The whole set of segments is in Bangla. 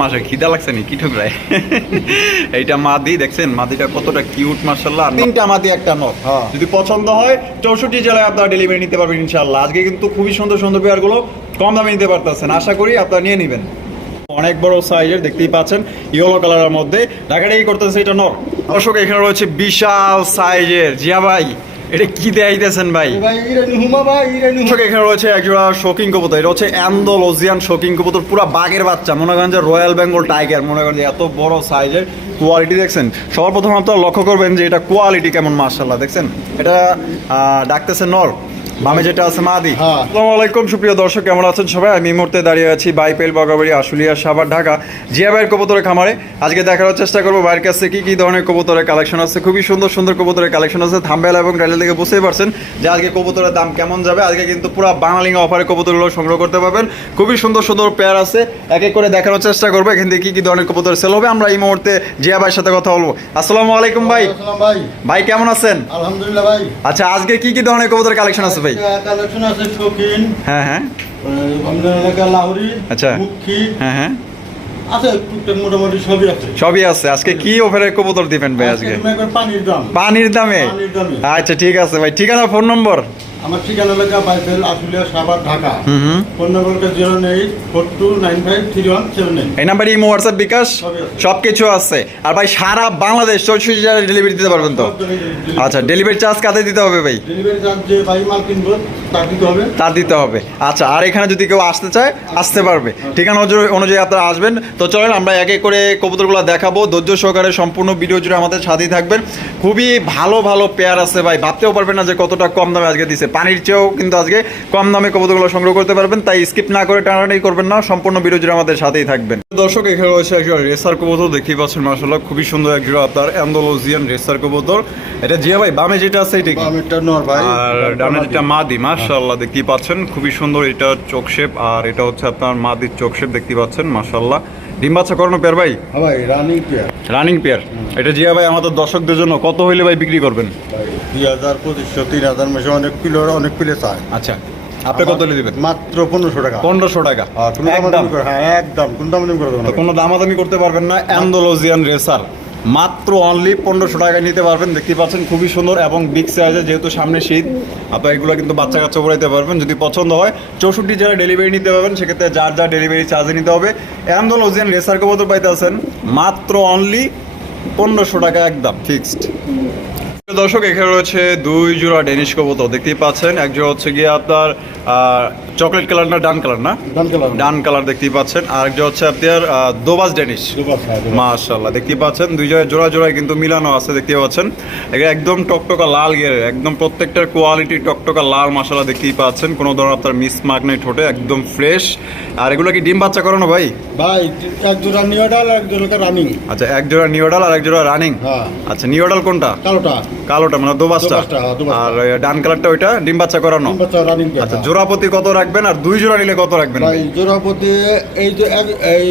মাসে খিদা লাগছে নি কি ঠুকরায় এইটা মাদি দেখছেন? মাদিটা কতটা কিউট মার্শাল্লাহ তিনটা মাদি একটা নর হ্যাঁ। যদি পছন্দ হয় চৌষট্টি জেলায় আপনারা ডেলিভারি নিতে পারবেন ইনশাল্লাহ আজকে কিন্তু খুবই সুন্দর সুন্দর পেয়ারগুলো কম দামে নিতে পারতেছেন। আশা করি আপনারা নিয়ে নেবেন। অনেক বড় সাইজের দেখতেই পাচ্ছেন ইয়েলো কালারের মধ্যে। ঢাকাটাই করতেছে এটা নর দর্শক এখানে রয়েছে বিশাল সাইজের জিয়া ভাই এটা কি দেখাইতেছেন ভাই? এখানে রয়েছে একজোড়া শৌকিং কবুতর। এটা হচ্ছে অ্যান্দোলজিয়ান শৌকিং কবুতর পুরো বাঘের বাচ্চা। মনে করেন যে রয়্যাল বেঙ্গল টাইগার মনে করেন যে এত বড় সাইজের কোয়ালিটি দেখছেন? সবার প্রথম আপনারা লক্ষ্য করবেন যে এটা কোয়ালিটি কেমন মার্শাল্লাহ দেখছেন? এটা ডাকতেছে নর। বামে যেটা আছে মাদি। হ্যাঁ। আসসালামু আলাইকুম সুপ্রিয় দর্শক কেমন আছেন সবাই? আমি এই মুহূর্তে দাঁড়িয়ে আছি বাইপেল বগাবাড়ি আশুলিয়া সাভার ঢাকা। জিয়া ভাইয়ের কবুতরের খামারে। আজকে দেখার চেষ্টা করব ভাইয়ের কাছে কি কি ধরনের কবুতরের কালেকশন আছে। খুবই সুন্দর সুন্দর কবুতরের কালেকশন আছে। থাম্বেল এবং টাইটেল থেকে বুঝতেই পারছেন যে আজকে কবুতরের দাম কেমন যাবে। আজকে কিন্তু পুরো বাঙালি অফারে কবুতরগুলো সংগ্রহ করতে পারবেন। খুবই সুন্দর সুন্দর পেয়ার আছে। এক এক করে দেখানোর চেষ্টা করব। এখান থেকে কি কি ধরনের কবুতর সেল হবে আমরা এই মুহূর্তে জিয়া ভাইয়ের সাথে কথা বলব। আসসালামু আলাইকুম ভাই। ভাই। ভাই কেমন আছেন? আলহামদুলিল্লাহ ভাই। আচ্ছা আজকে কি কি ধরনের কবুতরের কালেকশন আছে ভাই? কালেকশন আছে শৌখিন। হ্যাঁ হ্যাঁ। আপনার এলাকা লাহরি আচ্ছা। মুখী হ্যাঁ হ্যাঁ। সবই আছে। আজকে কি কবুতর দিবেন ভাই আজকে পানির দামে। আচ্ছা ঠিক আছে ভাই। ঠিকানা ফোন নম্বর আমার ঠিকানা এলাকা বাইফেল আশুলিয়া সাভার ঢাকা। ফোন নম্বরটা zero eight four two nine five three one seven nine. এই নাম্বারে ইমো হোয়াটসঅ্যাপ বিকাশ সব কিছু আছে। আর ভাই সারা বাংলাদেশ চৌষট্টি জেলায় ডেলিভারি দিতে পারবেন তো? আচ্ছা ডেলিভারি চার্জ কাতে দিতে হবে ভাই? ডেলিভারি চার্জ যে ভাই মাল কিনবো তার দিতে হবে। তার দিতে হবে। আচ্ছা আর এখানে যদি কেউ আসতে চায় আসতে পারবে। ঠিকানা অনুযায়ী- অনুযায়ী আপনারা আসবেন। তো চলেন আমরা এক এক করে কবুতরগুলো দেখাবো। ধৈর্য সহকারে সম্পূর্ণ ভিডিও জুড়ে আমাদের সাথেই থাকবেন। খুবই ভালো ভালো পেয়ার আছে ভাই। ভাবতেও পারবেন না যে কতটা কম দামে আজকে দিছে। পানির চেয়েও কিন্তু আজকে কম দামে কবুতরগুলো সংগ্রহ করতে পারবেন তাই স্কিপ না করে টানাটানি করবেন না সম্পূর্ণ জুড়ে আমাদের সাথেই থাকবেন। দর্শক এখানে রয়েছে একজন রেসার কবুতর দেখতেই পাচ্ছেন মাসাল্লাহ খুবই সুন্দর একজন আপনার অ্যান্ডোলজিয়ান রেসার কবুতর। এটা জিয়া ভাই বামে যেটা আছে এটা কি? আমিরটা নর ভাই। আর ডানে যেটা মাদি। মাশাআল্লাহ দেখতেই পাচ্ছেন খুবই সুন্দর এটা চোখ শেপ আর এটা হচ্ছে আপনার মাদির চোখ শেপ দেখতেই পাচ্ছেন মাশাআল্লাহ। ডিম বাচ্চা করানো পেয়ার ভাই? হ্যাঁ ভাই রানিং পেয়ার রানিং পেয়ার এটা জিয়া ভাই আমাদের দর্শকদের জন্য কত হইলে ভাই বিক্রি করবেন? ভাই দুই হাজার পঁচিশশো তিন হাজার মেশে অনেক কিলো অনেক পিলে চায় আচ্ছা আপনি কত দিবেন? মাত্র পনেরোশো টাকা। পনেরোশো টাকা। কোনো দামাদামি হ্যাঁ একদম কোনো দামাদামি করে দেবো কোনো দামাদামি করতে পারবেন না অ্যান্ডোলজিয়ান রেসার। মাত্র অনলি পনেরোশো টাকায় নিতে পারবেন। দেখতেই পাচ্ছেন খুবই সুন্দর এবং বিগ সাইজে যেহেতু সামনে শীত আপনার এগুলো কিন্তু বাচ্চা কাচ্চা পড়াইতে পারবেন। যদি পছন্দ হয় চৌষট্টি জেলায় ডেলিভারি নিতে পারবেন সেক্ষেত্রে যার যার ডেলিভারি চার্জে নিতে হবে। অ্যান্ডোলজিয়ান রেসার কবুতর পাইতে আছেন মাত্র অনলি পনেরোশো টাকা একদম ফিক্সড দর্শক এখানে রয়েছে দুই জোড়া ডেনিশ কবুতর দেখতেই পাচ্ছেন। এক জোড়া হচ্ছে গিয়ে আপনার চকলেট কালার না ডান কালার না? Dun colour. দেখতেই পাচ্ছেন। আর একটা হচ্ছে আপনার দোবাস ডেনিশ। মাশাল্লাহ দেখতেই পাচ্ছেন। দুই জায়গায় জোড়া জোড়ায় কিন্তু মিলানো আছে দেখতে পাচ্ছেন। এগুলো একদম টকটকা লাল গিয়ারের একদম প্রত্যেকটার কোয়ালিটি টকটকা লাল মাশাল্লাহ দেখতেই পাচ্ছেন। কোনো ধরনের আপনার মিস মার্ক নেই ঠোঁটে একদম ফ্রেশ আর এগুলো কি ডিম বাচ্চা করানো ভাই? ভাই এক জোড়া এক জোড়া রানিং আচ্ছা এক জোড়া নিওডাল আর এক জোড়া রানিং হ্যাঁ। আচ্ছা নিওডাল কোনটা? কালোটা। কালোটা মানে দোবাসটা? হ্যাঁ। আর ডান কালারটা ওইটা ডিম বাচ্চা করানো? আচ্ছা জোড়া প্রতি কত রাখবেন আর দুই জোড়া নিলে কত রাখবেন ভাই জোড়া প্রতি এই যে এই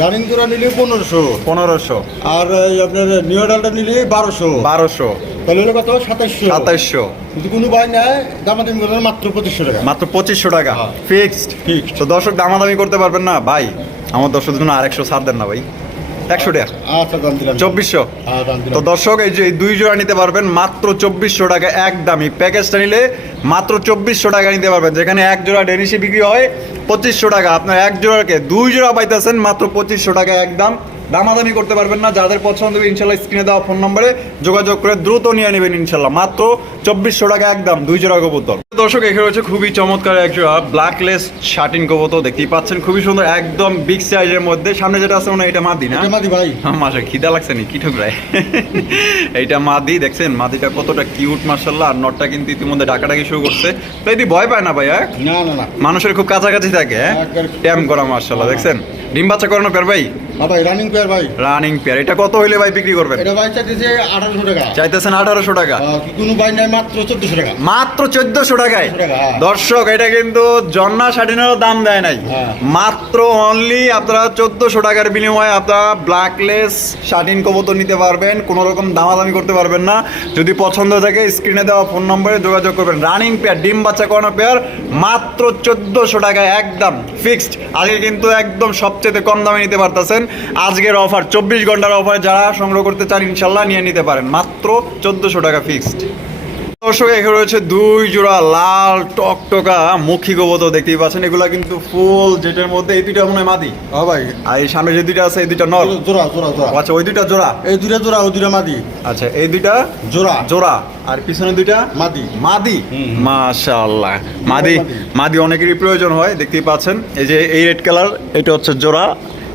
রানিং জোড়া নিলে পনেরোশো। পনেরোশো। আর এই আপনার নিয়োডালটা নিলে বারোশো। বারোশো। তাহলে হলো কত? সাতাইশশো। সাতাইশশো। যদি কোনো ভাই নেয় দামাদামি করবেন মাত্র পঁচিশশো টাকা। মাত্র পঁচিশশো টাকা। হ্যাঁ। ফিক্সড। তো দর্শক দামাদামি করতে পারবেন না? ভাই আমার দর্শকদের জন্য আর একশো ছাড় দেন না ভাই। একশো টাকা। আচ্ছা চব্বিশশো। হ্যাঁ তো দর্শক এই যে দুই জোড়া নিতে পারবেন মাত্র চব্বিশশো টাকা একদমই। প্যাকেজটা নিলে মাত্র চব্বিশশো টাকা নিতে পারবেন। যেখানে এক জোড়া ডেনিশি বিক্রি হয় পঁচিশশো টাকা। আপনার এক জোড়াকে দুই জোড়া পাইতেছেন মাত্র পঁচিশশো টাকা একদম। দামাদামি করতে পারবেন না। যাদের পছন্দ হবে ইনশাল্লাহ স্ক্রিনে দেওয়া ফোন নম্বরে যোগাযোগ করে দ্রুত নিয়ে নেবেন ইনশাল্লাহ। মাত্র চব্বিশশো টাকা একদম দুই জোড়া কবুতর। দর্শক এখানে হচ্ছে খুবই চমৎকার এক জোড়া ব্ল্যাকলেস শার্টিন কবুতর। দেখতেই পাচ্ছেন খুবই সুন্দর একদম বিগ সাইজের মধ্যে। সামনে যেটা আছে মনে হয় এটা মাদি না? মাদি ভাই। মাসে খিদা লাগছে নি কি ঠুকরায়? এইটা মাদি দেখছেন? মাদিটা কতটা কিউট মার্শাল্লাহ আর নটটা কিন্তু ইতিমধ্যে ডাকাডাকি শুরু করছে। তো এটি ভয় পায় না ভাই হ্যাঁ? না না মানুষের খুব কাছাকাছি থাকে হ্যাঁ? ট্যাম করা মার্শাল্লাহ দেখছেন? ডিম বাচ্চা করানো পের ভাই? হ্যাঁ ভাই রানিং পেয়ার ভাই। রানিং পেয়ার এটা কত হইলে ভাই বিক্রি করবেন? এটা ভাই চাইতেছে আঠারোশো টাকা। চাইতেছেন আঠারোশো টাকা। কোনো ভাই নাই মাত্র টাকা। মাত্র চোদ্দশো টাকায়? 1400 টাকা, হ্যাঁ। দর্শক এটা কিন্তু জন্না শাটিনেরও দাম দেয় নাই। হ্যাঁ। মাত্র অনলি আপনারা চোদ্দশো টাকার বিনিময়ে আপনারা ব্ল্যাকলেস শাটিন কবুতর নিতে পারবেন। কোনো রকম দামাদামি করতে পারবেন না। যদি পছন্দ থাকে স্ক্রিনে দেওয়া ফোন নম্বরে যোগাযোগ করবেন। রানিং পেয়ার ডিম বাচ্চা করানো পেয়ার মাত্র চোদ্দশো টাকায় একদম ফিক্সড আগে কিন্তু একদম সবচেয়ে কম দামে নিতে পারতেছেন। আজকের অফার চব্বিশ ঘণ্টার অফার যারা সংগ্রহ করতে চান ইনশাল্লাহ নিয়ে নিতে পারেন। মাত্র চোদ্দশো টাকা ফিক্সড দর্শক এখানে রয়েছে দুই জোড়া লাল টকটকা মুখী কবুতর দেখতেই পাচ্ছেন। এগুলা কিন্তু ফুল যেটার মধ্যে। এই দুইটা মনে হয় মাদি? হ্যাঁ ভাই। আর এই সামনে যে দুইটা আছে এই দুইটা নর? জোড়া জোড়া জোড়া। আচ্ছা ওই দুইটা জোড়া? এই দুটা জোড়া ওই দুটা মাদি। আচ্ছা এই দুইটা জোড়া। জোড়া। আর পিছনে দুইটা? মাদি। মাদি। মাশাআল্লাহ। মাদি। মাদি। অনেকেরই প্রয়োজন হয় দেখতেই পাচ্ছেন। এই যে এই রেড কালার এটা হচ্ছে জোড়া।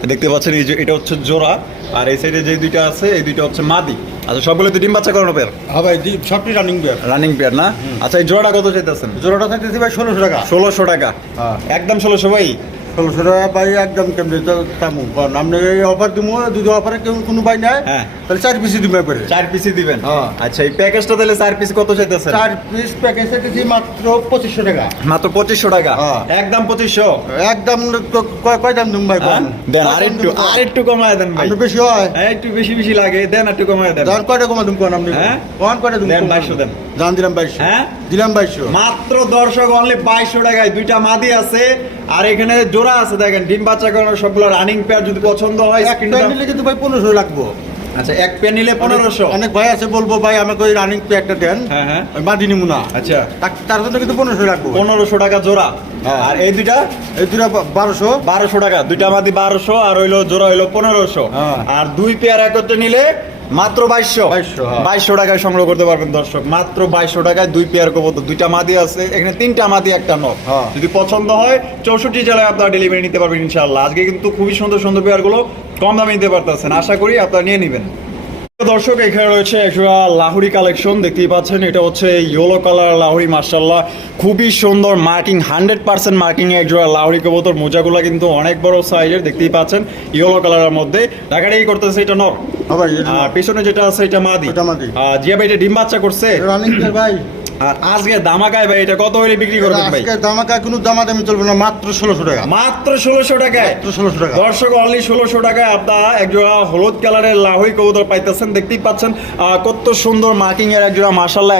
দেখতে পাচ্ছেন এই যে এটা হচ্ছে জোড়া আর এই সাইডে যে দুইটা আছে এই দুইটা হচ্ছে মাদি। আচ্ছা সবগুলো তো ডিম বাচ্চা করানো পেয়ার হ্যাঁ ভাই সবটি রানিং পেয়ার রানিং পেয়ার না? আচ্ছা এই জোড়াটা কত চাইতেছেন? জোড়াটা চাইতেছি ভাই ষোলোশো টাকা। ষোলোশো টাকা। হ্যাঁ। একদম ষোলোশো ভাই। ষোলোশো টাকা একদম কেমনি কারণ আপনি এই অফার দিব যদি অফারে কেউ কোনো নেয় হ্যাঁ। তাহলে চার পিসি চার পিসি দিবেন? হ্যাঁ। আচ্ছা এই প্যাকেজটা তাহলে চার পিস কত চার পিস প্যাকেজ মাত্র পঁচিশশো টাকা। মাত্র পঁচিশশো টাকা? হ্যাঁ। একদম পঁচিশশো? একদম কয় দাম দিম ভাই? দেন আর একটু আর একটু কমায় দেন ভাই। বেশি হয়। একটু বেশি বেশি লাগে। দেন একটু কমায় দেন। দাম কয়টা কমা দিম কোন আপনি? হ্যাঁ? কোন কয়টা দেন কোন? 2200 দেন। দাম দিলাম বাইশশো। হ্যাঁ? দিলাম বাইশশো। মাত্র দর্শক অনলি বাইশশো টাকায় দুইটা মাদি আছে। আর এখানে জোড়া আছে দেখেন ডিম বাচ্চা করানোর সবগুলো রানিং পেয়ার যদি পছন্দ হয় এক দাও। নিলে কিন্তু ভাই পনেরোশো লাগবো। আচ্ছা এক পেয়ার নিলে পনেরোশো। অনেক ভাই আছে বলব ভাই আমাকে ওই রানিং পেয়ারটা দেন। হ্যাঁ হ্যাঁ। আমি বাদি নিমু না আচ্ছা। তার- জন্য কিন্তু পনেরোশো লাগবো। পনেরোশো টাকা জোড়া। হ্যাঁ। আর এই দুইটা? এই দুটা বারোশো। বারোশো টাকা। দুইটা মাদি বারোশো আর হইল জোড়া হইল পনেরোশো। হ্যাঁ। আর দুই পেয়ার একত্রে নিলে মাত্র বাইশশো। 2200, হ্যাঁ। বাইশশো টাকায় সংগ্রহ করতে পারবেন দর্শক। মাত্র বাইশশো টাকায় দুই পেয়ার কবুতর দুইটা মাদি আছে এখানে তিনটা মাদি একটা নর হ্যাঁ। যদি পছন্দ হয় চৌষট্টি জেলায় আপনারা ডেলিভারি নিতে পারবেন ইনশাল্লাহ আজকে কিন্তু খুবই সুন্দর সুন্দর পেয়ারগুলো কম দামে নিতে পারতেছেন। আশা করি আপনারা নিয়ে নেবেন। দর্শক এখানে রয়েছে একটা লাহুরি কালেকশন দেখতেই পাচ্ছেন এটা হচ্ছে ইয়েলো কালার লাহুরি মার্শাল্লাহ খুবই সুন্দর মার্কিং হান্ড্রেড পার্সেন্ট মার্কিং একজোড়া লাহুরি কবুতর মোজাগুলো কিন্তু অনেক বড় সাইজের দেখতেই পাচ্ছেন ইয়েলো কালারের মধ্যে। ঢাকাটাই করতেছে এটা নর? পেছনে আর পিছনে যেটা আছে এটা মাদি। জিয়া ভাই এটা ডিম বাচ্চা করছে? রানিং ভাই। আর আজকে দামাকায় ভাই এটা কত হলে বিক্রি করবেন ভাই? আজকে দামাকা কোনো দামাদামি চলবে না মাত্র ষোলোশো টাকা। মাত্র ষোলোশো টাকায়? মাত্র ষোলোশো টাকা। দর্শক অনলি ষোলোশো টাকায় আপনারা একজোড়া হলুদ কালারের লাহুই কবুতর পাইতেছেন দেখতেই পাচ্ছেন কত সুন্দর মার্কিং এর একজোড়া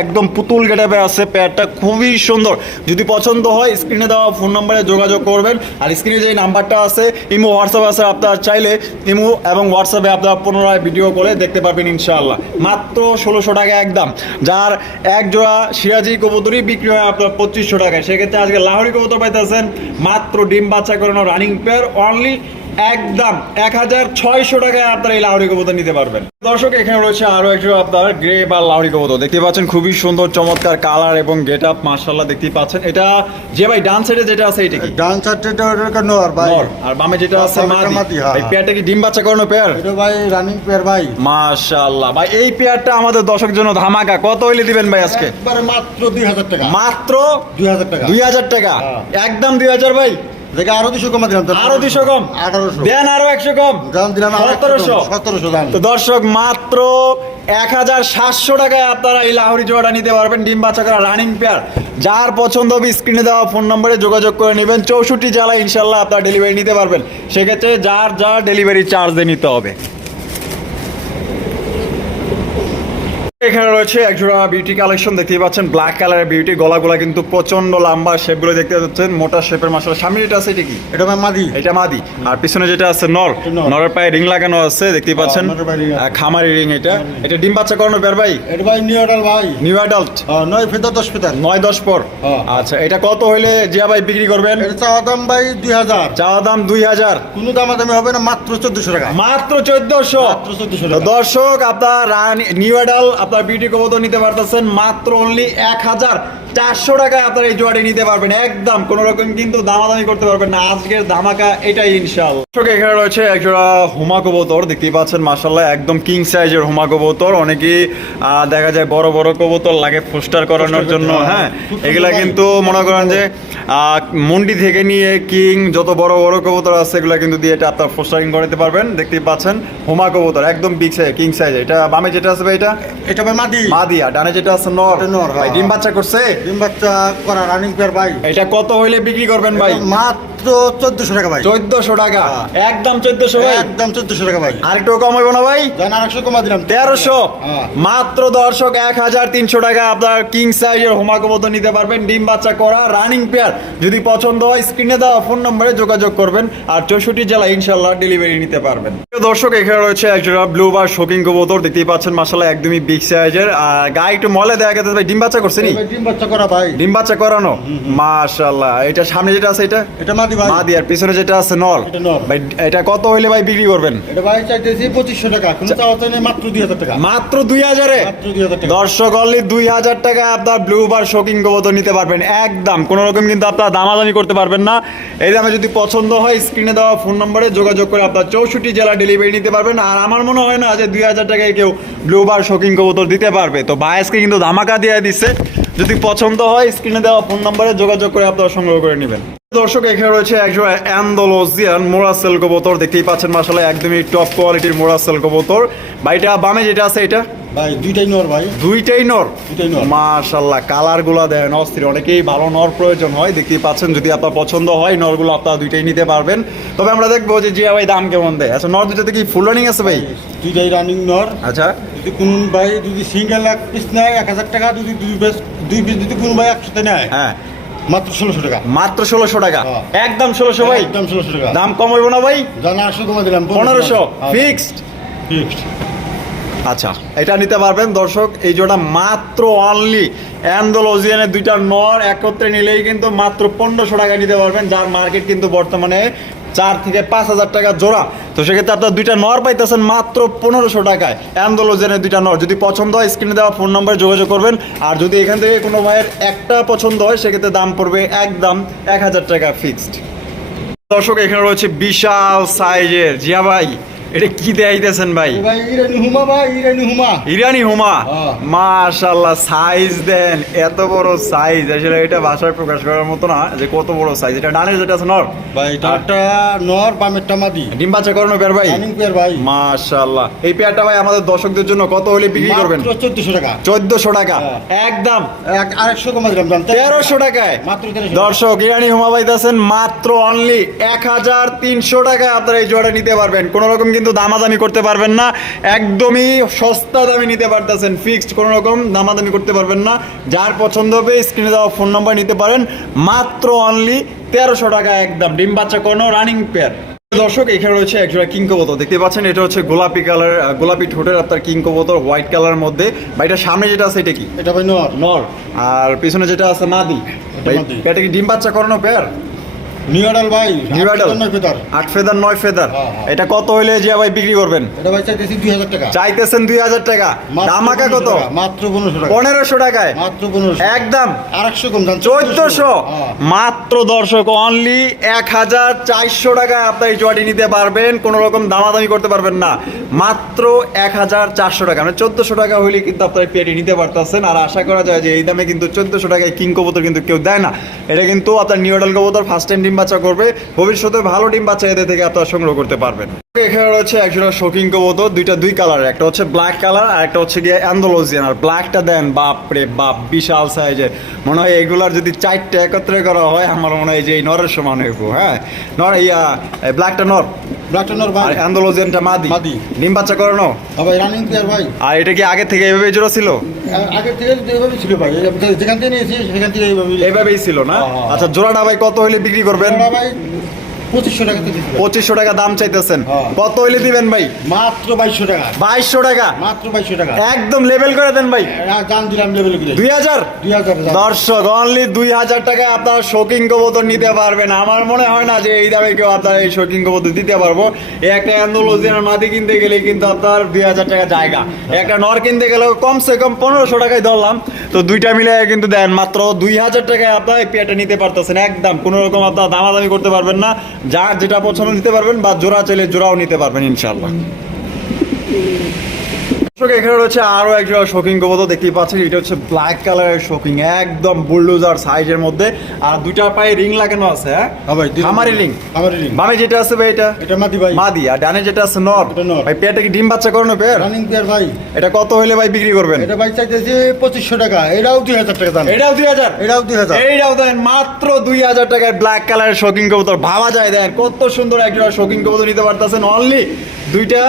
একদম পুতুল গেটাপে আছে প্যাডটা খুবই সুন্দর। যদি পছন্দ হয় স্ক্রিনে দেওয়া ফোন নম্বরে যোগাযোগ করবেন আর স্ক্রিনে যে নাম্বারটা আছে ইমো হোয়াটসঅ্যাপ আছে আপনারা চাইলে ইমো এবং হোয়াটসঅ্যাপে আপনারা পুনরায় ভিডিও করে দেখতে পারবেন ইনশাআল্লাহ। মাত্র ষোলোশো টাকা একদম। যার এক জোড়া সিরাজি কবুতরই বিক্রি হয় আপনার পঁচিশশো টাকায়। সেক্ষেত্রে আজকে লাহোরি কবুতর পাইতেছেন, মাত্র ডিম বাচ্চা করানো রানিং পেয়ার অনলি একদম এক হাজার ছয়শো টাকায় আপনারা এই লাহোরি কবুতর নিতে পারবেন। দর্শক এখানে রয়েছে আরও একটু আপনার গ্রে বা লাহোরি কবুতর। দেখতে পাচ্ছেন খুবই সুন্দর চমৎকার কালার এবং গেট আপ মার্শাল্লাহ দেখতেই পাচ্ছেন। এটা যে ভাই ডান সাইডে যেটা আছে এটা কি? ডান চারটেটা ওটা নোয়ার ভাই। আর বামে যেটা আছে মাদি। হ্যাঁ। এই পেয়ারটা কি ডিম বাচ্চা করানো পেয়ার এটা ভাই রানিং পেয়ার ভাই। মাশাআল্লাহ। ভাই এই পেয়ারটা আমাদের দর্শক জন্য ধামাকা। কত হইলে দিবেন ভাই আজকে? একবারে মাত্র দুই হাজার টাকা। মাত্র দুই হাজার টাকা। দুই হাজার টাকা? হ্যাঁ। একদম দুই হাজার ভাই। দেখে আরও দুশো কমা দিলাম আরও দুশো কম। আঠারোশো। দেন আরও একশো কম। দাম দিলাম সতেরোশো। সতেরোশো তো দর্শক মাত্র এক হাজার সাতশো টাকায় আপনারা এই লাহোরি জোড়াটা নিতে পারবেন ডিম বাচ্চা করা রানিং পেয়ার যার পছন্দ হবে স্ক্রিনে দেওয়া ফোন নম্বরে যোগাযোগ করে নেবেন। চৌষট্টি জেলায় ইনশাল্লাহ আপনারা ডেলিভারি নিতে পারবেন। সেক্ষেত্রে যার যার ডেলিভারি চার্জ দিয়ে নিতে হবে। এখানে রয়েছে একজোড়া বিউটি কালেকশন দেখতেই পাচ্ছেন ব্ল্যাক কালারের বিউটি গলাগুলা কিন্তু প্রচণ্ড লম্বা শেপগুলো দেখতে পাচ্ছেন মোটা শেপের মাসাল সামনে যেটা আছে এটা কি? এটা মাদি। এটা মাদি। আর পিছনে যেটা আছে নর। নর। নরের পায়ে রিং লাগানো আছে দেখতেই পাচ্ছেন। ring আহ, খামারি রিং এটা। এটা ডিম বাচ্চা করানো বের ভাই? এটা ভাই নিউ অর্ডার ভাই। নিউ অ্যাডাল্ট হ্যাঁ, নয় ফেদার দশ ফেদার নয় দশ পর? হ্যাঁ। আচ্ছা এটা কত হইলে জিয়া ভাই বিক্রি করবেন? এটা চাওয়া দাম ভাই দুই হাজার। চাওয়া দাম দুই হাজার। কোন কোনো দামাদামি হবে না মাত্র চোদ্দশো টাকা। মাত্র চোদ্দশো? মাত্র 1400 তো টাকা। দর্শক আপনার রানি নিউ অ্যাডাল আপনার বিউটি কবুতর নিতে পারতেছেন মাত্র অনলি এক হাজার। চারশো টাকায় আপনারা এই জোয়াটি নিতে পারবেন। একদম কোনো রকম কিন্তু দামাদামি করতে পারবেন না। আজকের ধামাকা এটাই ইনশাল এখানে রয়েছে একজোড়া হুমা কবুতর দেখতেই পাচ্ছেন মাসাল্লাহ একদম কিং সাইজের হুমা কবুতর। অনেকেই দেখা যায় বড় বড় কবুতর লাগে পোস্টার করানোর জন্য হ্যাঁ। এগুলা কিন্তু মনে করেন যে মুন্ডি থেকে নিয়ে কিং যত বড় বড় কবুতর আছে এগুলা কিন্তু দিয়ে এটা আপনার পোস্টারিং করাতে পারবেন। দেখতেই পাচ্ছেন হুমা কবুতর একদম বিগ সাইজ কিং সাইজ এটা বামে যেটা আছে ভাই এটা? এটা মাদি। মা দিয়া ডানে যেটা আছে নর। নর, ভাই হ্যাঁ। ডিম বাচ্চা করছে? ডিম বাচ্চা করা রানিং পেয়ার ভাই। এটা কত হইলে বিক্রি করবেন ভাই? এটা মাত্র চোদ্দশো টাকা ভাই। চোদ্দশো টাকা? হ্যাঁ। একদম চোদ্দশো ভাই? একদম চোদ্দশো টাকা ভাই। আর একটু কম হইব না ভাই? আরেকশো কমা দিলাম। তেরোশো? হ্যাঁ। মাত্র দর্শক এক হাজার তিনশো টাকা আপনার কিং সাইজের হোমাকবত নিতে পারবেন। ডিম বাচ্চা করা রানিং পেয়ার যদি পছন্দ হয় স্ক্রিনে দেওয়া ফোন নম্বরে যোগাযোগ করবেন আর চৌষট্টি জেলা ইনশাল্লাহ ডেলিভারি নিতে পারবেন। দর্শক এখানে রয়েছে একজোড়া ব্লু বার শোকিং কবুতর। দেখতেই পাচ্ছেন মাসাল্লাহ একদমই বিগ সাইজের আর গায়ে একটু মলে দেখা গেছে ভাই। ডিম বাচ্চা করছে নি? ডিম বাচ্চা করা ভাই। ডিম বাচ্চা করানো? মাশাল্লাহ এটা সামনে যেটা আছে এটা? এটা মাদি ভাই। পিছনে যেটা আছে নর এটা নর। ভাই এটা কত হইলে ভাই বিক্রি করবেন? এটা ভাই চাইতেছি টাকা কোনো মাত্র টাকা। মাত্র টাকা। দর্শক অনলি দুই হাজার টাকা আপনার ব্লু বার শোকিং নিতে পারবেন একদম। কোনো রকম কিন্তু আপনার দামাদামি করতে পারবেন না। এই দামে যদি পছন্দ হয় স্ক্রিনে দেওয়া ফোন নম্বরে যোগাযোগ করে আপনার চৌষট্টি জেলা ডেলিভারি নিতে পারবেন। আর আমার মনে হয় না যে দুই হাজার টাকায় কেউ ব্লু বার শোকিং কবুতর দিতে পারবে। তো বায়াসকে কিন্তু ধামাকা দিয়ে দিচ্ছে যদি পছন্দ হয় স্ক্রিনে দেওয়া ফোন নম্বরে যোগাযোগ করে আপনারা সংগ্রহ করে নেবেন। দর্শক এখানে রয়েছে একজন অ্যান্ডোলজিয়ান মোরাসেল কবুতর। দেখতেই পাচ্ছেন মাসালে একদমই টপ কোয়ালিটির মোরাসেল কবুতর। এটা বামে যেটা আছে এটা? ভাই দুইটাই নর ভাই। দুইটাই নর? দুইটাই নর। মাশাল্লাহ কালারগুলা দেন অস্থির। অনেকেই ভালো নর প্রয়োজন হয়। দেখতেই পাচ্ছেন যদি আপনার পছন্দ হয় নরগুলো আপনারা দুইটাই নিতে পারবেন। তবে আমরা দেখব যে জিয়া ভাই দাম কেমন দেয়। আচ্ছা নর দুটাতে কি ফুল রানিং আছে ভাই? দুইটাই রানিং নর। আচ্ছা। যদি কোন ভাই যদি সিঙ্গেল এক পিস নেয় এক হাজার টাকা যদি দুই পিস দুই পিস যদি কোন ভাই একসাথে নেয় হ্যাঁ। মাত্র ষোলোশো টাকা। মাত্র ষোলোশো টাকা। হ্যাঁ। একদম ষোলোশো ভাই। একদম ষোলোশো টাকা। দাম কম হইব না ভাই? জানা কমা দিলাম পনেরোশো। ফিক্সড। ফিক্সড। আচ্ছা এটা নিতে পারবেন দর্শক এই জোড়া মাত্র অনলি অ্যান্ডোলজিয়ানের দুইটা নর একত্রে নিলেই কিন্তু মাত্র পনেরোশো টাকা নিতে পারবেন যার মার্কেট কিন্তু বর্তমানে চার থেকে পাঁচ হাজার টাকা জোড়া। তো সেক্ষেত্রে আপনার দুইটা নর পাইতেছেন মাত্র পনেরোশো টাকায়। অ্যান্ডোলজিয়ানের দুইটা নর। যদি পছন্দ হয় স্ক্রিনে দেওয়া ফোন নম্বরে যোগাযোগ করবেন। আর যদি এখান থেকে কোনো ভাইয়ের একটা পছন্দ হয়, সেক্ষেত্রে দাম পড়বে একদম এক হাজার টাকা ফিক্সড দর্শক, এখানে রয়েছে বিশাল সাইজের জিয়া ভাই। এটা কি দেখাইতেছেন ভাই? ভাই ইরানি হুমা ভাই ইরানি হুমা। ইরানি হুমা? হ্যাঁ। মাশাল্লাহ সাইজ দেন এত বড় সাইজ আসলে এটা ভাষায় প্রকাশ করার মতো না যে কত বড় সাইজ এটা ডানের যেটা আছে নর? ভাই নর বামেরটা মাদি। ডিম বাচ্চা করানো পেয়ার ভাই? পেয়ার ভাই। মাশাল্লাহ এই পেয়ারটা ভাই আমাদের দর্শকদের জন্য কত হলে বিক্রি করবেন? মাত্র চোদ্দশো টাকা। চোদ্দশো টাকা। হ্যাঁ। একদম। এক- আরেকশো কমা দিলাম জান। তেরোশো টাকায়। মাত্র দর্শক ইরানি হুমা পাইতেছেন মাত্র অনলি এক হাজার তিনশো টাকায়। আপনারা এই জোড়া নিতে পারবেন। কোনো রকম কিন্তু দামাদামি করতে পারবেন না। একদমই সস্তা দামে নিতে পারতেছেন ফিক্সড কোনো রকম দামাদামি করতে পারবেন না। যার পছন্দ হবে স্ক্রিনে দেওয়া ফোন নাম্বার নিতে পারেন। মাত্র অনলি তেরোশো টাকা একদম। ডিম বাচ্চা কোনো রানিং পেয়ার দর্শক এখানে রয়েছে একজোড়া কিং কবুতর। দেখতে পাচ্ছেন এটা হচ্ছে গোলাপি কালার গোলাপি ঠোঁটের আপনার কিং কবুতর হোয়াইট কালার মধ্যে। বা এটা সামনে যেটা আছে এটা কি? এটা ভাই নর। নর। আর পিছনে যেটা আছে মাদি। কি ডিম বাচ্চা করানো পেয়ার আডাল ভাই নিউ আট ফেদার নয় ফেদার। এটা কত হইলে যে ভাই বিক্রি করবেন? এটা ভাই চাইতেছি দুই হাজার টাকা। চাইতেছেন দুই হাজার টাকা। মাত্র দামাকা 1500 কত? মাত্র পনেরোশো টাকা। পনেরোশো টাকায়? মাত্র পনেরোশো একদম। আরেকশো কম চোদ্দশো। মাত্র দর্শক অনলি এক হাজার চারশো টাকায় আপনার এই জোয়াটি নিতে পারবেন। কোনো রকম দামাদামি করতে পারবেন না। মাত্র এক হাজার চারশো টাকা। মানে চোদ্দশো টাকা হইলে কিন্তু আপনার পেটি নিতে পারতেছেন। আর আশা করা যায় যে এই দামে কিন্তু চোদ্দশো টাকায় কিং কবুতর কিন্তু কেউ দেয় না। এটা কিন্তু আপনার নিউডাল কবুতর ফার্স্ট টাইম ডিম বাচ্চা করবে ভবিষ্যতে ভালো ডিম বাচ্চা এদের থেকে আপনারা সংগ্রহ করতে পারবেন। এখানে রয়েছে একজোড়া শোকিং কবুতর দুইটা দুই কালার একটা হচ্ছে ব্ল্যাক কালার আর একটা হচ্ছে গিয়ে অ্যান্ডোলজিয়ান আর ব্ল্যাকটা দেন বাপ রে বাপ বিশাল সাইজের মনে হয় এগুলার যদি চারটে একত্রে করা হয় আমার মনে হয় যে এই নরের সমান হইব হ্যাঁ? নর ইয়া ব্ল্যাকটা নর। ব্লাকটা নর ভাই। অ্যান্ডোলজিয়ানটা মাদি। মাদি। ডিম বাচ্চা করানো ভাই রানিং প্লেয়ার ভাই। আর এটা কি আগে থেকে এভাবে জোড়া ছিল? আ- আগের থেকে তো এইভাবেই ছিল ভাই। যেখান থেকে নিয়েছি সেখান থেকে এইভাবেই এইভাবেই ছিল না? হ্যাঁ, হ্যাঁ। আচ্ছা জোড়াটা ভাই কত হলে বিক্রি করবেন? ভাই পঁচিশশো টাকা পঁচিশশো টাকা দাম চাইতেছেন। হ্যাঁ। কত হইলে দিবেন ভাই? মাত্র বাইশশো টাকা। বাইশশো টাকা? মাত্র বাইশশো টাকা। একদম লেভেল করে দেন ভাই। দাম দিলাম লেভেল করে। দুই হাজার? দুই হাজার দর্শক অনলি দুই হাজার টাকায় আপনারা শৌকিং কবুতর নিতে পারবেন। আমার মনে হয় না যে এই দামে কেউ আপনার এই শৌকিং কবুতর দিতে পারব। এই একটা অ্যান্ডোলজিয়ার মাদি কিনতে গেলে কিন্তু আপনার দুই হাজার টাকা জায়গা। একটা নর কিনতে গেলে কমসে কম পনেরোশো টাকায় ধরলাম। তো দুইটা মিলে কিন্তু দেন মাত্র দুই হাজার টাকায় আপনার এই পেয়ারটা নিতে পারতেছেন। একদম কোনো রকম আপনার দামাদামি করতে পারবেন না। যার যেটা পছন্দ নিতে পারবেন বা জোড়া চাইলে জোড়াও নিতে পারবেন ইনশাল্লাহ এখানে রয়েছে আরও এক জোড়া শোকিং কবুতর দেখতেই পাচ্ছেন এটা হচ্ছে ব্ল্যাক কালারের শোকিং একদম বুলডোজার সাইজের মধ্যে। আর দুইটা পায়ে রিং লাগানো আছে হ্যাঁ? হ্যাঁ ভাই, আমারই রিং আমারই ring। বামে যেটা আছে ভাই এটা? এটা মাদি ভাই। মাদি আর ডানে যেটা আছে নর। ভাই পেয়ারটা কি ডিম বাচ্চা করানো পেয়ার? রানিং পেয়ার ভাই। এটা কত হইলে ভাই বিক্রি করবেন? এটা ভাই চাইতেছি পঁচিশশো টাকা এটাও দুই হাজার টাকা দাম। এটাও দুই হাজার? এটাও দুই হাজার। এইটাও দেন মাত্র দুই হাজার টাকায় ব্ল্যাক কালারের শোকিং কবুতর ভাবা যায় দেন কত সুন্দর একজোড়া শোকিং কবুতর নিতে পারতেছেন অনলি দুইটা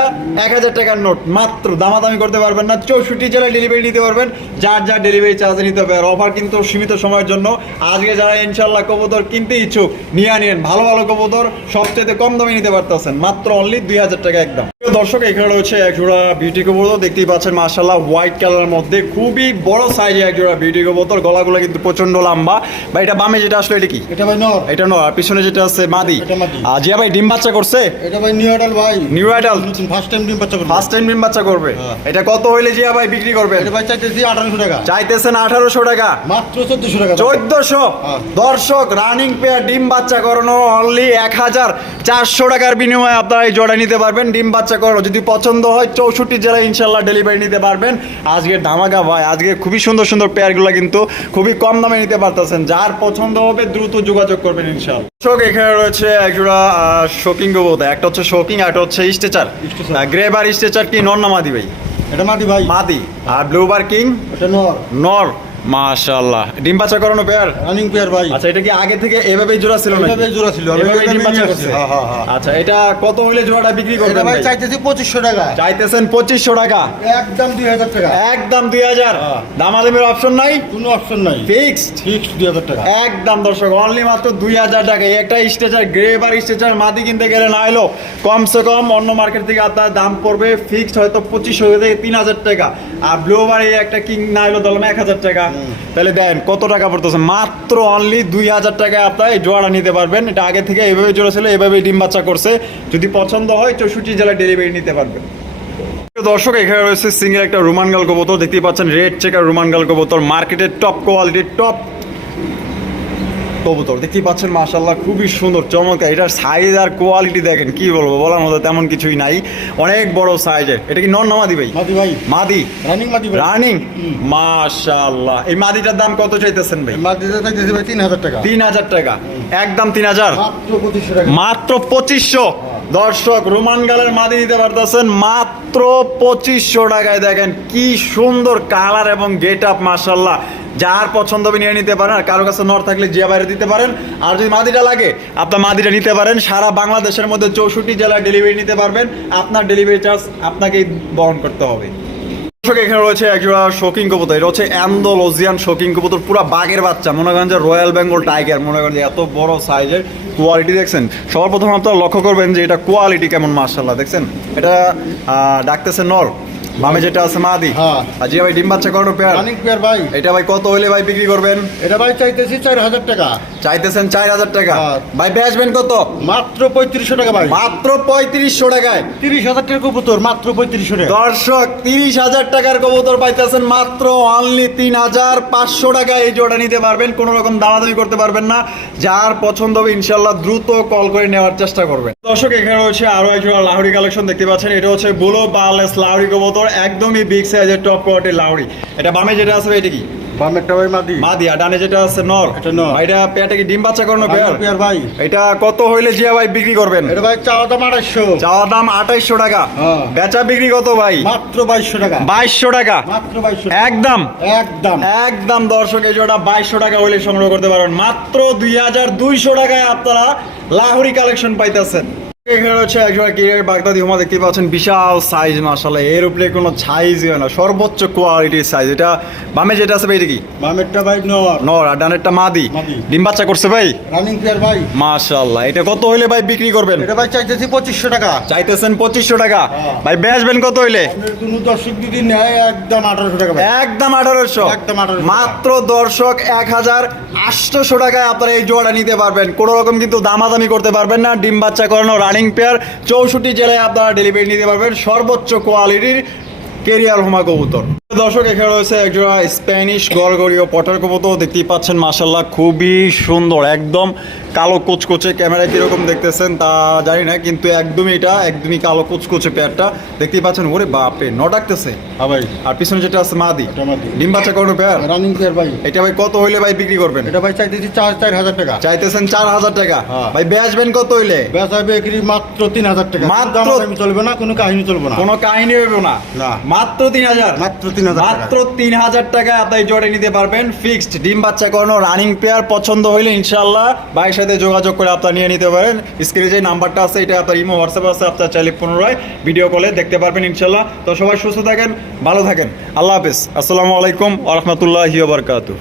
এক হাজার টাকার নোট। মাত্র দামাদামি করতে পারবেন না, চৌষট্টি জেলায় ডেলিভারি নিতে পারবেন। যার যার ডেলিভারি চার্জ নিতে হবে আর অফার কিন্তু সীমিত সময়ের জন্য। আজকে যারা ইনশাল্লাহ কবুতর কিনতে ইচ্ছুক, নিয়ে নিন ভালো ভালো কবুতর সবচেয়ে কম দামে নিতে পারতেছেন। মাত্র অনলি দুই হাজার টাকা একদম। দর্শক এখানে রয়েছে এক জোড়া বিউটি কবুতর। দেখতেই পাচ্ছেন মার্শাল্লাহ হোয়াইট কালারের মধ্যে খুবই বড় সাইজে এক জোড়া বিউটি কবুতর। গলাগুলো কিন্তু প্রচণ্ড লম্বা। বা এটা বামে যেটা আসলে এটা কি? এটা ভাই নর। এটা নয় আর পিছনে যেটা আছে মাদি। আর জিয়া ভাই ডিম বাচ্চা করছে? এটা ভাই নিউ অডাল ভাই। নিউ অ্যাডাল্ট ফার্স্ট টাইম ডিম বাচ্চা করবে। ফার্স্ট টাইম ডিম বাচ্চা করবে? হ্যাঁ। এটা কত হইলে জিয়া ভাই বিক্রি করবে এটা ভাই চাইতেছি আঠারোশো টাকা। চাইতেছেন আঠারোশো টাকা। মাত্র চোদ্দশো টাকা। দাম। চোদ্দশো? হ্যাঁ। দর্শক রানিং পেয়ার ডিম বাচ্চা করানো অনলি এক হাজার চারশো টাকার বিনিময়ে আপনারা এই জোড়া নিতে পারবেন। ডিম বাচ্চা করানো যদি পছন্দ হয় চৌষট্টি জেলায় ইনশাল্লাহ ডেলিভারি নিতে পারবেন। আজকের ধামাকা ভাই আজকে খুবই সুন্দর সুন্দর পেয়ারগুলো কিন্তু খুবই কম দামে নিতে পারতেছেন। যার পছন্দ হবে দ্রুত যোগাযোগ করবেন ইনশাল্লাহ। দর্শক এখানে রয়েছে একজোড়া শোকিং গোবতা একটা হচ্ছে শোকিং একটা হচ্ছে স্টেচার স্টেচার। গ্রেবার স্টেচার কি? নর না মাদি ভাই? এটা মাদি ভাই। মাদি। আর ব্লুবার কিং এটা নর। নর। মাশাআল্লাহ। ডিম বাচ্চা করানো পেয়ার রানিং পেয়ার ভাই। আচ্ছা এটা কি আগে থেকে এভাবেই জোড়া ছিল না এভাবেই জোড়া ছিল, এভাবেই ডিম বাচ্চা করছে? হ্যাঁ, হ্যাঁ, হ্যাঁ। আচ্ছা এটা কত হইলে জোড়াটা বিক্রি এটা করবেন ভাই ভাই? চাইতেছি পঁচিশশো টাকা। চাইতেছেন পঁচিশশো টাকা? একদম দুই হাজার টাকা। একদম দুই হাজার? হ্যাঁ। দামাদামির অপশন নাই? কোনো অপশন নাই। ফিক্সড ফিক্স দুই হাজার টাকা। একদম দর্শক অনলি মাত্র দুই হাজার টাকা। একটা স্টেচার গ্রে বার স্টেচার মাদি কিনতে গেলে না এলো। কমসে কম অন্য মার্কেট থেকে আপনার দাম পড়বে ফিক্সড হয়তো পঁচিশশো থেকে তিন হাজার টাকা। আর ব্লু বার এই একটা কিং না এলো এক হাজার টাকা। তাহলে দেন, কত টাকা পড়তেছে? মাত্র অনলি দুই হাজার টাকায় আপনার জোড়াটা নিতে পারবেন। এটা আগে থেকে এভাবে জোড়া ছিল এভাবে ডিম বাচ্চা করছে। যদি পছন্দ হয়, চৌষট্টি জেলায় ডেলিভারি নিতে পারবেন। দর্শক, এখানে রয়েছে সিঙ্গেল একটা রোমান গাল কবুতর। দেখতেই পাচ্ছেন রেড চেকার রোমান গাল কবুতর। মার্কেটের টপ কোয়ালিটির টপ কবুতর দেখতেই পাচ্ছেন মাশাল্লাহ খুবই সুন্দর চমৎকার। এটার সাইজ আর কোয়ালিটি দেখেন কি বলব বলার মতো তেমন কিছুই নাই। অনেক বড় সাইজের এটা কি নন নামাদি ভাই? মাদি ভাই। মাদি। রানিং মাদি ভাই। রানিং মাশাল্লাহ এই মাদিটার দাম কত চাইতেছেন ভাই? মাদি চাইতেছি ভাই তিন হাজার টাকা। তিন হাজার টাকা। একদম তিন হাজার। মাত্র পঁচিশশো দর্শক রোমান গালের মাদি দিতে পারতেছেন মাত্র পঁচিশশো টাকায় দেখেন কি সুন্দর কালার এবং গেট আপ মার্শাল্লাহ যার পছন্দ হবে নিয়ে নিতে পারেন, আর কারও কাছে নর থাকলে জিয়া বাইরে দিতে পারেন। আর যদি মাদিটা লাগে, আপনার মাদিটা নিতে পারেন, সারা বাংলাদেশের মধ্যে চৌষট্টি জেলায় ডেলিভারি নিতে পারবেন। আপনার ডেলিভারি চার্জ আপনাকেই বহন করতে হবে। দর্শক, এখানে রয়েছে একজোড়া শোকিং কবুতর। এটা হচ্ছে অ্যান্ডোলজিয়ান শোকিং কবুতর, পুরো বাঘের বাচ্চা। মনে করেন যে রয়্যাল বেঙ্গল টাইগার, মনে করেন যে এত বড় সাইজের কোয়ালিটি দেখছেন? সবার প্রথম আপনারা লক্ষ্য করবেন যে এটা কোয়ালিটি কেমন মার্শাল্লাহ দেখছেন? এটা ডাকতেছে নর। বামে যেটা আছে মাদি। হ্যাঁ। আর জিয়া ভাই ডিম বাচ্চা করানো পেয়ার? রানিং পেয়ার ভাই। এটা ভাই কত হইলে ভাই বিক্রি করবেন? এটা ভাই চাইতেছি চার হাজার টাকা। চাইতেছেন চার হাজার টাকা? হ্যাঁ। ভাই বেচবেন কত? মাত্র পঁয়ত্রিশশো টাকা ভাই। মাত্র পঁয়ত্রিশশো টাকায়। তিরিশ হাজার টাকা কবুতর মাত্র পঁয়ত্রিশশো টাকা। দর্শক তিরিশ হাজার টাকার কবুতর পাইতেছেন মাত্র অনলি তিন হাজার পাঁচশো টাকা এই জোড়া নিতে পারবেন কোনো রকম দামাদামি করতে পারবেন না। যার পছন্দ হবে ইনশাল্লাহ দ্রুত কল করে নেওয়ার চেষ্টা করবেন। দর্শক এখানে রয়েছে আরও এক লাহড়ি কালেকশন দেখতে পাচ্ছেন। এটা হচ্ছে বুলো বালেস লাহড়ি কবুতর। একদমই বিগ সাইজের টপ কোয়ালিটির লাহড়ি এটা বামে যেটা আছে এটা কি? বামেরটা ভাই মাদি। মাদি আর ডানে যেটা আছে নর এটা নর। এটা পেয়ারটা কি ডিম বাচ্চা করানো পেয়ার? পেয়ার ভাই। এটা কত হইলে জিয়া ভাই বিক্রি করবেন? এটা ভাই চাওয়া দাম আড়াইশো। চাওয়া দাম আঠাইশশো টাকা। হ্যাঁ। বেচা বিক্রি কত ভাই? মাত্র বাইশশো টাকা। বাইশশো টাকা। মাত্র বাইশশো একদম। একদম। একদম দর্শক এই জোড়া বাইশশো টাকা হইলে সংগ্রহ করতে পারবেন মাত্র দুই হাজার দুইশো টাকায় আপনারা লাহোরি কালেকশন পাইতেছেন। এখানে হচ্ছে বাগদাদি হোমা দেখতে পাচ্ছেন বিশাল সাইজ মাসাল্লাহ এর উপরে কোনো সাইজই হয় না সর্বোচ্চ কোয়ালিটির সাইজ এটা বামে যেটা আছে ভাই এটা কি? বামেরটা ভাই নর। নর আর ডানেরটা মাদি। মাদি। ডিম বাচ্চা করছে ভাই? রানিং এটা কত হইলে ভাই বিক্রি করবেন? এটা ভাই চাইতেছি টাকা। চাইতেছেন টাকা। হ্যাঁ। ভাই বেচবেন কত হইলে? কোনো দর্শক যদি নেয় একদম আঠারোশো টাকা একদম আঠারোশো। একদম 1800 মাত্র দর্শক টাকায় আপনারা এই জোড়াটা নিতে পারবেন। কোনো রকম কিন্তু দামাদামি করতে পারবেন না। ডিম বাচ্চা করানো রানিং পেয়ার চৌষট্টি জেলায় আপনারা ডেলিভারি নিতে পারবেন। সর্বোচ্চ কোয়ালিটির কেরিয়ার হোমা কবুতর। দর্শক এখানে রয়েছে একজোড়া স্প্যানিশ গড়গড়ীয় পটার কবুতর। দেখতেই পাচ্ছেন মাসাল্লাহ খুবই সুন্দর একদম কালো কুচকুচে ক্যামেরায় কীরকম দেখতেছেন তা জানি না কিন্তু একদমই এটা একদমই কালো কুচকুচে পেয়ারটা। দেখতেই পাচ্ছেন ওরে বাপরে ন ডাকতেছে। হ্যাঁ ভাই। আর পিছনে যেটা আছে মাদি। ডিম বাচ্চা করানো পেয়ার? রানিং প্লেয়ার ভাই। এটা ভাই কত হইলে ভাই বিক্রি করবেন? এটা ভাই চাইতেছি চার চার হাজার টাকা। চাইতেছেন চার হাজার টাকা? হ্যাঁ। ভাই বেচবেন কত হইলে? বেচা বিক্রি মাত্র তিন হাজার টাকা। মাত্র- চলবে না কোনো কাহিনী চলবে না। কোনো কাহিনী হইব না। না। মাত্র তিন হাজার। মাত্র তিন হাজার মাত্র তিন হাজার টাকায় আপনি এই নিতে পারবেন। ফিক্সড ডিম বাচ্চা করানো রানিং পেয়ার পছন্দ হইলে ইনশাল্লাহ ভাইয়ের সাথে যোগাযোগ করে আপনার নিয়ে নিতে পারেন। স্ক্রিনে যে নাম্বারটা আছে এটা আপনার ইমো হোয়াটসঅ্যাপ আছে আপনার চাইলে পুনরায় ভিডিও কলে দেখতে পারবেন ইনশাল্লাহ তো সবাই সুস্থ থাকেন ভালো থাকেন। আল্লাহ হাফিজ। আসসালামু আলাইকুম আ রহমতুল্লাহি বারকাতু